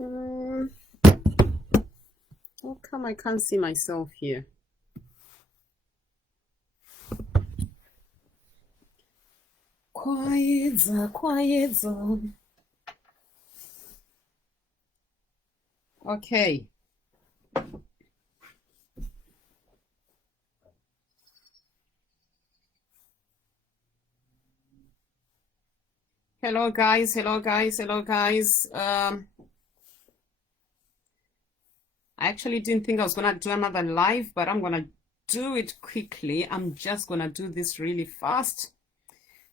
Mm, how come I can't see myself here? Quiet zone. Okay. Hello guys, hello guys, hello guys. I actually didn't think I was gonna do another live, but I'm gonna do it quickly. I'm just gonna do this really fast.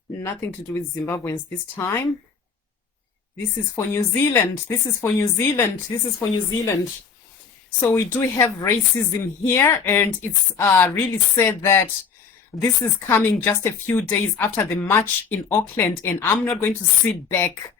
Nothing to do with Zimbabweans this time. This is for New Zealand. This is for New Zealand. This is for New Zealand. So we do have racism here, and it's really sad that this is coming just a few days after the march in Auckland, and I'm not going to sit back.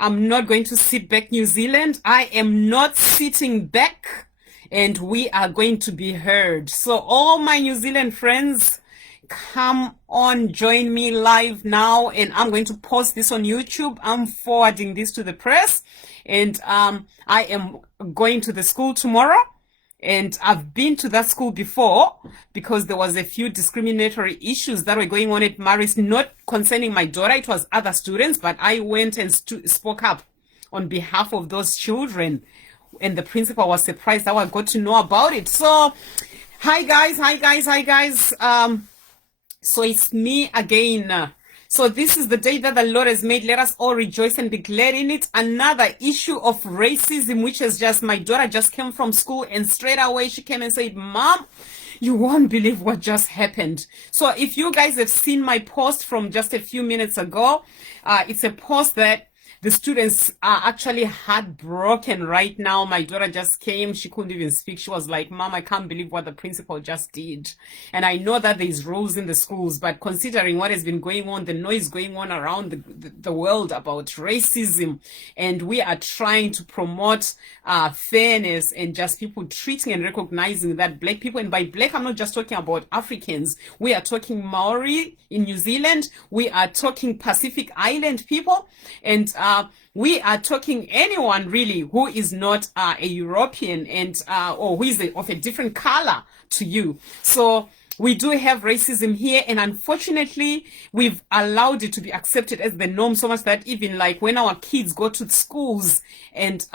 I'm not going to sit back, New Zealand. I am not sitting back, and we are going to be heard. So all my New Zealand friends, come on, join me live now, and I'm going to post this on YouTube. I'm forwarding this to the press, and I am going to the school tomorrow. And I've been to that school before because there was a few discriminatory issues that were going on at Marist, not concerning my daughter. It was other students, but I went and spoke up on behalf of those children. And the principal was surprised how I got to know about it. So, hi guys. So it's me again. So this is the day that the Lord has made. Let us all rejoice and be glad in it. Another issue of racism, which is just, my daughter just came from school and straight away she came and said, Mom, you won't believe what just happened. So if you guys have seen my post from just a few minutes ago, it's a post that the students are actually heartbroken right now. My daughter just came. She couldn't even speak. She was like, Mom, I can't believe what the principal just did. And I know that there's rules in the schools, but considering what has been going on, the noise going on around the world about racism, and we are trying to promote fairness and just people treating and recognizing that black people, and by black, I'm not just talking about Africans. We are talking Maori in New Zealand. We are talking Pacific Island people, and we are talking anyone really who is not a European and or who is of a different color to you. So we do have racism here, and unfortunately we've allowed it to be accepted as the norm, so much that even like when our kids go to schools and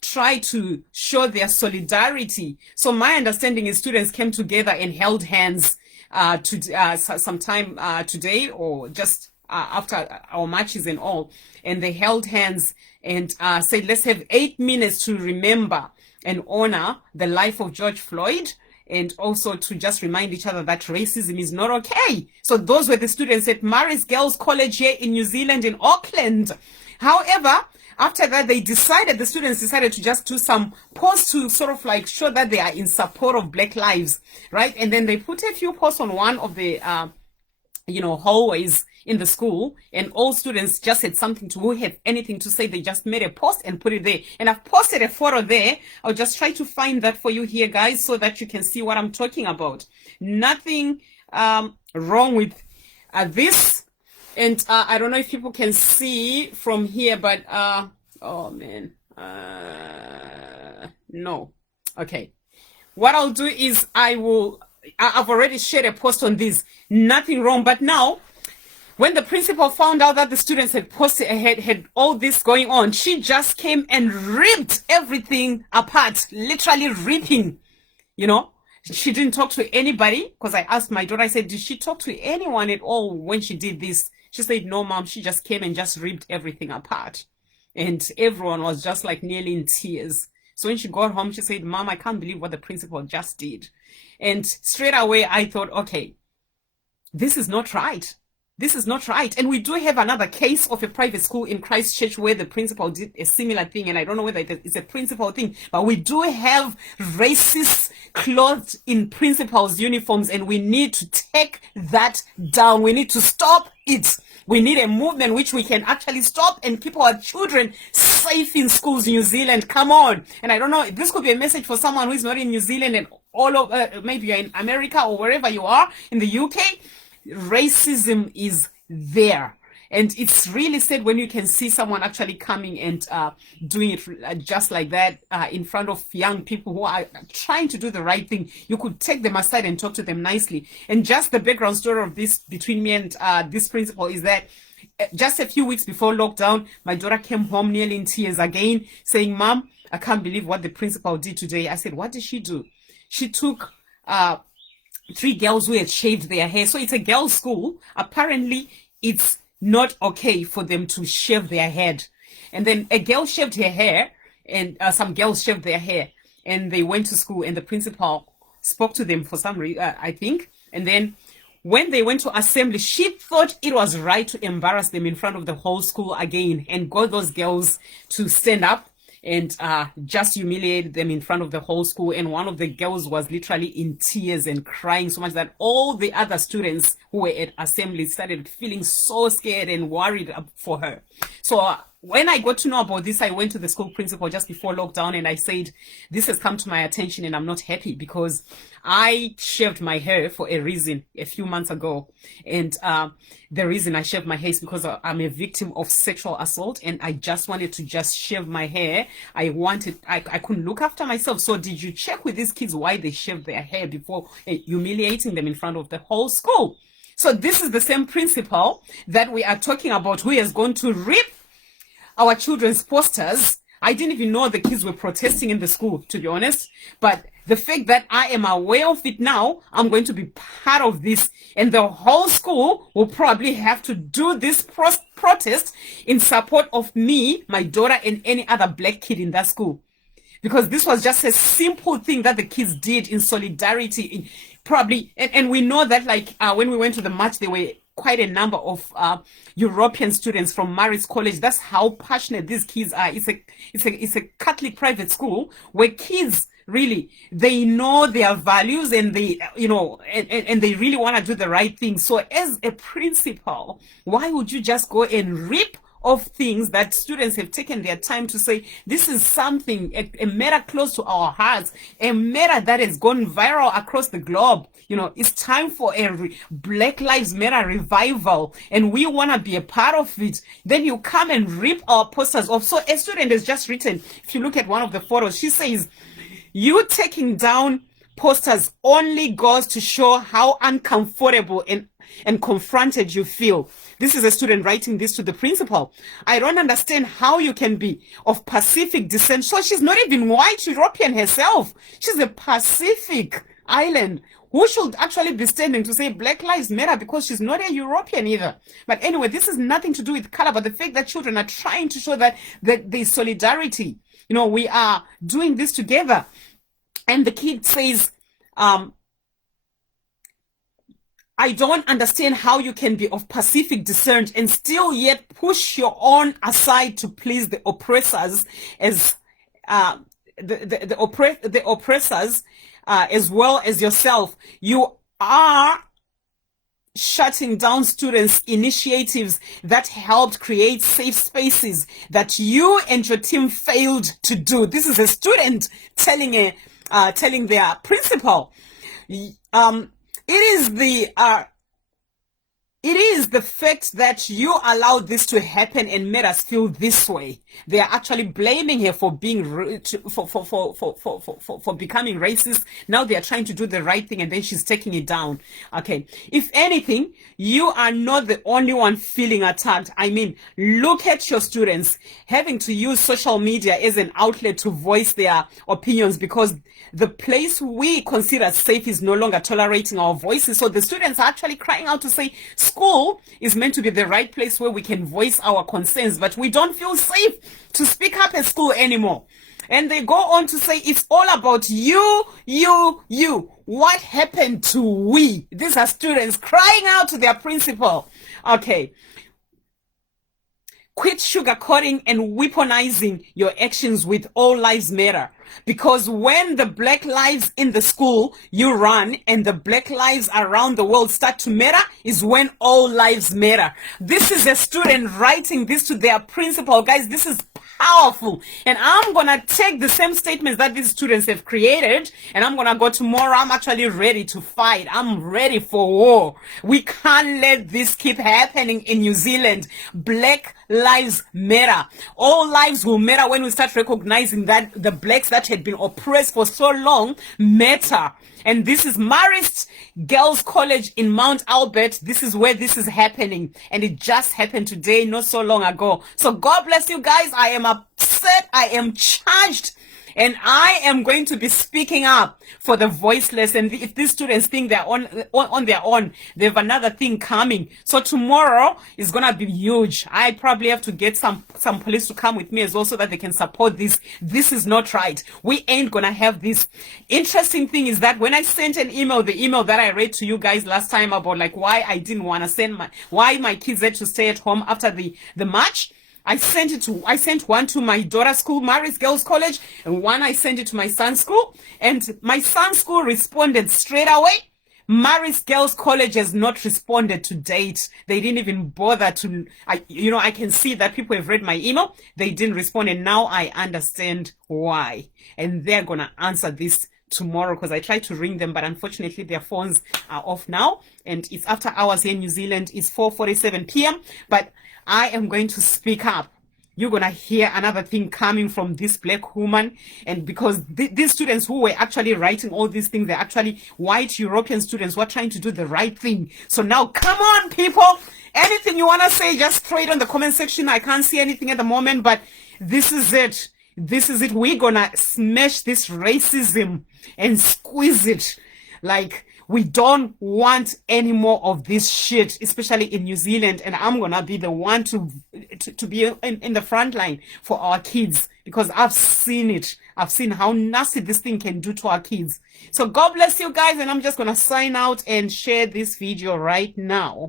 try to show their solidarity. So my understanding is students came together and held hands sometime today, or just after our marches and all, and they held hands and said, let's have 8 minutes to remember and honor the life of George Floyd, and also to just remind each other that racism is not okay. So those were the students at Marist College here in New Zealand, in Auckland. However, after that, the students decided to just do some posts to sort of like show that they are in support of Black lives, right? And then they put a few posts on one of the hallways in the school, and all students just had something to, who had anything to say, they just made a post and put it there. And I've posted a photo there. I'll just try to find that for you here, guys, so that you can see what I'm talking about. Nothing wrong with this. And I don't know if people can see from here, but oh man, no. Okay. What I'll do is I've already shared a post on this. Nothing wrong. But now, when the principal found out that the students had posted, had all this going on, she just came and ripped everything apart, literally ripping, She didn't talk to anybody, because I asked my daughter, I said, did she talk to anyone at all when she did this? She said, no, Mom, she just came and just ripped everything apart. And everyone was just like nearly in tears. So when she got home, she said, Mom, I can't believe what the principal just did. And straight away, I thought, okay, this is not right. This is not right. And we do have another case of a private school in Christchurch where the principal did a similar thing. And I don't know whether it's a principal thing, but we do have racists clothed in principals' uniforms, and we need to take that down. We need to stop it. We need a movement which we can actually stop and keep our children safe in schools, New Zealand. Come on. And I don't know, this could be a message for someone who is not in New Zealand and all over, maybe you're in America or wherever you are, in the UK. Racism is there. And it's really sad when you can see someone actually coming and doing it just like that in front of young people who are trying to do the right thing. You could take them aside and talk to them nicely. And just the background story of this between me and this principal is that just a few weeks before lockdown, my daughter came home nearly in tears again, saying, "Mom, I can't believe what the principal did today." I said, "What did she do?" She took 3 girls who had shaved their hair. So it's a girls' school. Apparently, it's not okay for them to shave their head. And then a girl shaved her hair, and some girls shaved their hair, and they went to school, and the principal spoke to them for some reason, I think. And then when they went to assembly, she thought it was right to embarrass them in front of the whole school again and got those girls to stand up and just humiliated them in front of the whole school. And one of the girls was literally in tears and crying so much that all the other students who were at assembly started feeling so scared and worried for her. So when I got to know about this, I went to the school principal just before lockdown and I said, "This has come to my attention and I'm not happy because I shaved my hair for a reason a few months ago. And the reason I shaved my hair is because I'm a victim of sexual assault and I just wanted to just shave my hair. I couldn't look after myself. So did you check with these kids why they shaved their hair before humiliating them in front of the whole school?" So this is the same principal that we are talking about who is going to rip our children's posters. I didn't even know the kids were protesting in the school, to be honest. But the fact that I am aware of it now, I'm going to be part of this. And the whole school will probably have to do this protest in support of me, my daughter, and any other black kid in that school. Because this was just a simple thing that the kids did in solidarity. And we know that when we went to the march, there were quite a number of European students from Marist College. That's how passionate these kids are. It's a Catholic private school where kids really, they know their values and they, and they really want to do the right thing. So as a principal, why would you just go and rip of things that students have taken their time to say, this is something, a matter close to our hearts, a matter that has gone viral across the globe. It's time for a Black Lives Matter revival and we want to be a part of it. Then you come and rip our posters off. So a student has just written, if you look at one of the photos, she says, "You taking down posters only goes to show how uncomfortable and confronted you feel." This is a student writing this to the principal. "I don't understand how you can be of Pacific descent." So she's not even white European herself. She's a Pacific Island who should actually be standing to say Black Lives Matter because she's not a European either. But anyway, this has nothing to do with color, but the fact that children are trying to show that there's solidarity. We are doing this together. And the kid says, "I don't understand how you can be of Pacific descent and still yet push your own aside to please the oppressors as the oppressors as well as yourself. You are shutting down students' initiatives that helped create safe spaces that you and your team failed to do." This is a student telling their principal. It is the fact that you allowed this to happen and made us feel this way. They are actually blaming her for being for becoming racist. Now they are trying to do the right thing and then she's taking it down. Okay. If anything, you are not the only one feeling attacked. I mean, look at your students having to use social media as an outlet to voice their opinions because the place we consider safe is no longer tolerating our voices. So the students are actually crying out to say school is meant to be the right place where we can voice our concerns, but we don't feel safe to speak up at school anymore. And they go on to say it's all about you. What happened to we? These are students crying out to their principal. Okay. Quit sugarcoating and weaponizing your actions with all lives matter. Because when the black lives in the school you run and the black lives around the world start to matter is when all lives matter. This is a student writing this to their principal. Guys, this is powerful. And I'm gonna take the same statements that these students have created, and I'm gonna go tomorrow. I'm actually ready to fight. I'm ready for war. We can't let this keep happening in New Zealand. Black lives matter. All lives will matter when we start recognizing that the blacks that had been oppressed for so long matter. And this is Marist Girls College in Mount Albert. This is where this is happening. And it just happened today, not so long ago. So God bless you guys. I am upset. I am charged. And I am going to be speaking up for the voiceless. And if these students think they're on their own, they have another thing coming. So tomorrow is going to be huge. I probably have to get some police to come with me as well so that they can support this. This is not right. We ain't going to have this. Interesting thing is that when I sent an email, the email that I read to you guys last time about like why I didn't want to why my kids had to stay at home after the march, I sent one to my daughter's school, Marist Girls College, and one I sent it to my son's school. And my son's school responded straight away. Marist Girls College has not responded to date. They didn't even bother to, I can see that people have read my email. They didn't respond, and now I understand why. And they're going to answer this tomorrow because I tried to ring them, but unfortunately their phones are off now. And it's after hours here in New Zealand. It's 4:47 p.m. But I am going to speak up. You're going to hear another thing coming from this black woman. And because these students who were actually writing all these things, they're actually white European students who are trying to do the right thing. So now, come on, people. Anything you want to say, just throw it on the comment section. I can't see anything at the moment, but this is it. This is it. We're going to smash this racism and squeeze it. Like, we don't want any more of this shit, especially in New Zealand. And I'm going to be the one to be in the front line for our kids because I've seen it. I've seen how nasty this thing can do to our kids. So God bless you guys. And I'm just going to sign out and share this video right now.